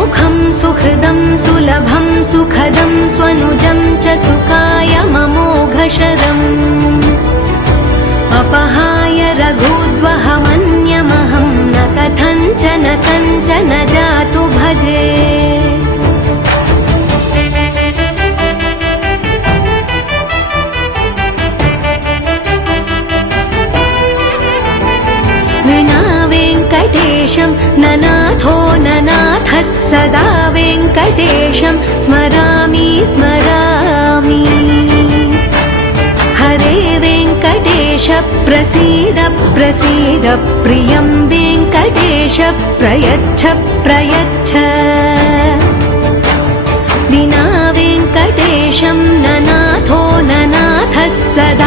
सुमुखं सुहृदं सुलभं सुखदं स्वनुजं च सुखाय ममोघशरम् अपहाय रघुद्वहमन्यमहं न कथञ्चन कञ्चन जातु भजे विना वेङ्कटेशं ननाथो ननाथः सदा वेङ्कटेशं स्मरामि स्मरामि हरे वेङ्कटेश प्रसीद प्रसीद प्रियं वेङ्कटेश प्रयच्छ प्रयच्छ विना वेङ्कटेशं ननाथो ननाथः सदा